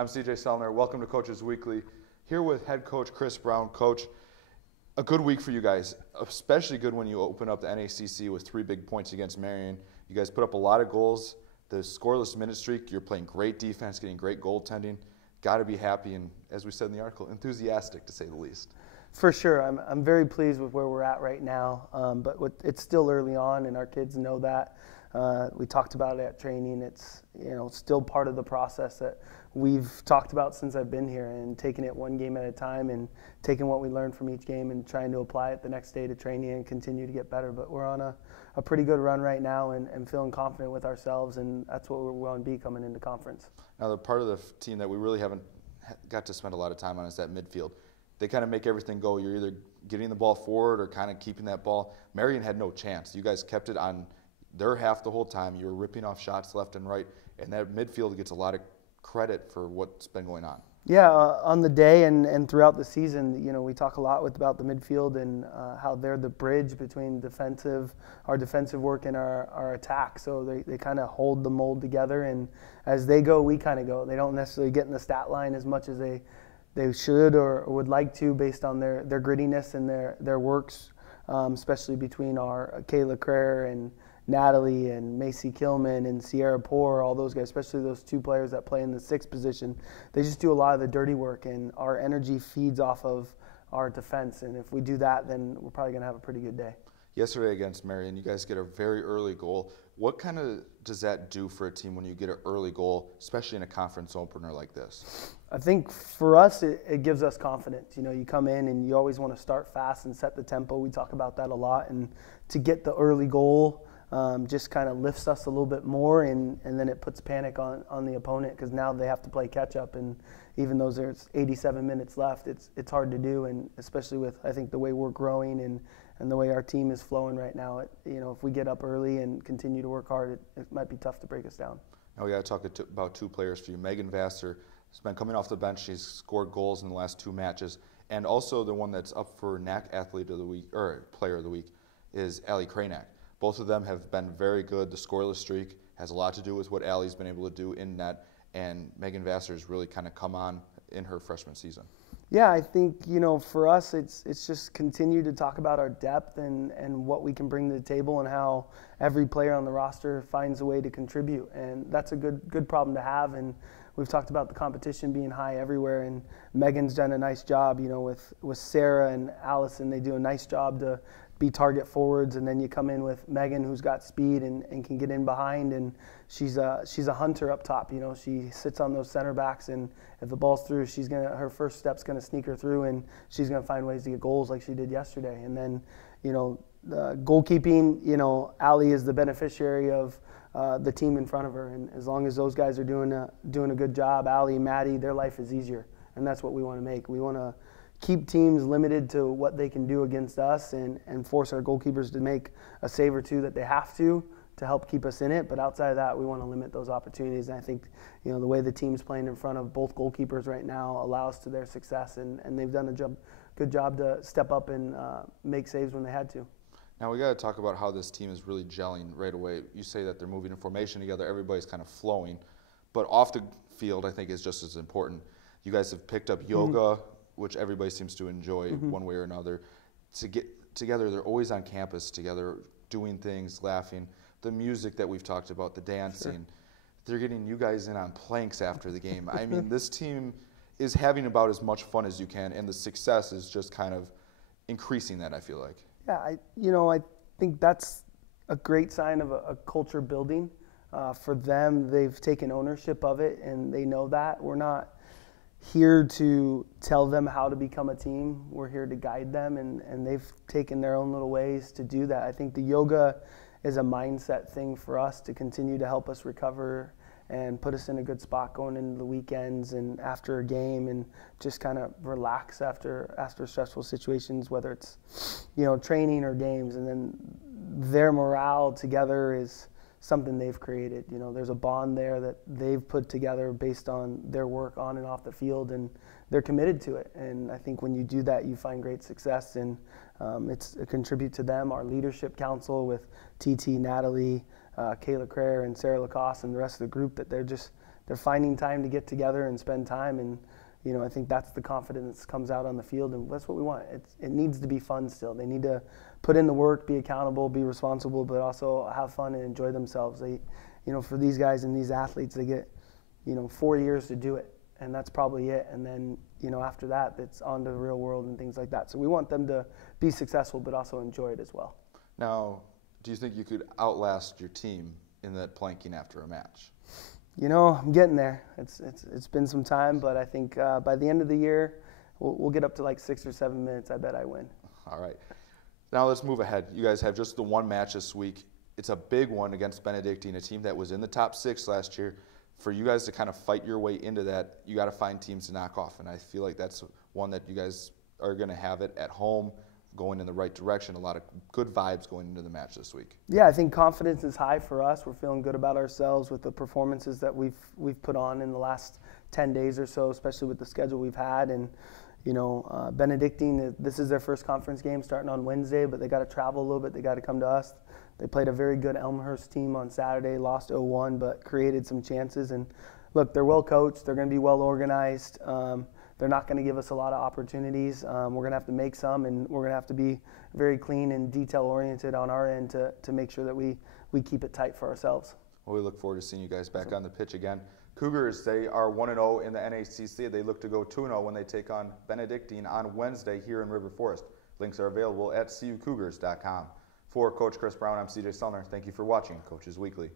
I'm CJ Sellner. Welcome to Coaches Weekly. Here with head coach Chris Brown. Coach, a good week for you guys, especially good when you open up the NACC with 3 big points against Marion. You guys put up a lot of goals. The scoreless minute streak, you're playing great defense, getting great goaltending. Got to be happy and, as we said in the article, enthusiastic to say the least. For sure. I'm very pleased with where we're at right now, but it's still early on, and our kids know that. We talked about it at training. It's still part of the process that we've talked about since I've been here, and taking it one game at a time and taking what we learned from each game and trying to apply it the next day to training and continue to get better. But we're on a pretty good run right now and feeling confident with ourselves, and that's what we're going to be coming into conference. Now, the part of the team that we really haven't got to spend a lot of time on is that midfield. They kind of make everything go. You're either getting the ball forward or kind of keeping that ball. Marion had no chance. You guys kept it on their half the whole time. You were ripping off shots left and right, and that midfield gets a lot of credit for what's been going on. Yeah, on the day and throughout the season, we talk a lot about the midfield and how they're the bridge between our defensive work and our attack. So they kind of hold the mold together, and as they go, we kind of go. They don't necessarily get in the stat line as much as they should or would like to, based on their grittiness and their works, especially between our Kayla Craer and Natalie and Macy Kilman and Sierra Poor, all those guys, especially those 2 players that play in the 6th position. They just do a lot of the dirty work, and our energy feeds off of our defense. And if we do that, then we're probably going to have a pretty good day. Yesterday against Marion, you guys get a very early goal. What kind of does that do for a team when you get an early goal, especially in a conference opener like this? I think for us, it gives us confidence. You come in and you always want to start fast and set the tempo. We talk about that a lot. And to get the early goal just kind of lifts us a little bit more, and then it puts panic on the opponent, because now they have to play catch up. And even though there's 87 minutes left, it's hard to do, and especially with, I think, the way we're growing and the way our team is flowing right now, if we get up early and continue to work hard, it might be tough to break us down. Now we got to talk about 2 players for you. Megan Vassar has been coming off the bench. She's scored goals in the last 2 matches, and also the one that's up for NACC Athlete of the Week or Player of the Week is Allie Kranak. Both of them have been very good. The scoreless streak has a lot to do with what Allie's been able to do in net, and Megan Vassar has really kind of come on in her freshman season. Yeah, I think, for us, it's just continue to talk about our depth and what we can bring to the table, and how every player on the roster finds a way to contribute. And that's a good problem to have. And we've talked about the competition being high everywhere, and Megan's done a nice job, with Sarah and Allison. They do a nice job to be target forwards, and then you come in with Megan, who's got speed and can get in behind, and she's a hunter up top. She sits on those center backs, and if the ball's through, her first step's gonna sneak her through, and she's gonna find ways to get goals like she did yesterday. And then the goalkeeping, Allie is the beneficiary of the team in front of her, and as long as those guys are doing a good job, Allie, Maddie, their life is easier, and that's what we want to make. We want to keep teams limited to what they can do against us, and force our goalkeepers to make a save or 2 that they have to help keep us in it. But outside of that, we want to limit those opportunities. And I think the way the team's playing in front of both goalkeepers right now allows to their success, and they've done a good job to step up and make saves when they had to. Now we got to talk about how this team is really gelling right away. You say that they're moving in formation together, everybody's kind of flowing, but off the field I think is just as important. You guys have picked up yoga, which everybody seems to enjoy one way or another. To get together, they're always on campus together, doing things, laughing. The music that we've talked about, the dancing, sure. They're getting you guys in on planks after the game. I mean, this team is having about as much fun as you can, and the success is just kind of increasing that, I feel like. Yeah, I think that's a great sign of a culture building. For them, they've taken ownership of it, and they know that. We're not here to tell them how to become a team. We're here to guide them, and they've taken their own little ways to do that. I think the yoga is a mindset thing for us to continue to help us recover and put us in a good spot going into the weekends and after a game, and just kind of relax after stressful situations, whether it's training or games. And then their morale together is something they've created. There's a bond there that they've put together based on their work on and off the field, and they're committed to it. And I think when you do that, you find great success, and it's a contribute to them. Our leadership council with TT, Natalie, Kayla Craer, and Sarah Lacoste, and the rest of the group, that they're they're finding time to get together and spend time. And I think that's the confidence that comes out on the field, and that's what we want. It needs to be fun still. They need to put in the work, be accountable, be responsible, but also have fun and enjoy themselves. They, for these guys and these athletes, they get, 4 years to do it, and that's probably it. And then, after that, it's on to the real world and things like that. So we want them to be successful, but also enjoy it as well. Now, do you think you could outlast your team in that planking after a match? I'm getting there. It's been some time, but I think by the end of the year, we'll get up to like 6 or 7 minutes. I bet I win. All right. Now let's move ahead. You guys have just the one match this week. It's a big one against Benedictine, a team that was in the top 6 last year. For you guys to kind of fight your way into that, you got to find teams to knock off, and I feel like that's one that you guys are going to have it at home, going in the right direction. A lot of good vibes going into the match this week. Yeah, I think confidence is high for us. We're feeling good about ourselves with the performances that we've put on in the last 10 days or so, especially with the schedule we've had. And Benedictine, this is their first conference game starting on Wednesday, but they got to travel a little bit. They got to come to us. They played a very good Elmhurst team on Saturday, lost 0-1, but created some chances. And look, they're well coached. They're going to be well organized. They're not going to give us a lot of opportunities. We're going to have to make some, and we're going to have to be very clean and detail-oriented on our end to make sure that we keep it tight for ourselves. Well, we look forward to seeing you guys back on the pitch again. Cougars, they are 1-0 in the NACC. They look to go 2-0 when they take on Benedictine on Wednesday here in River Forest. Links are available at cucougars.com. For Coach Chris Brown, I'm CJ Sellner. Thank you for watching Coaches Weekly.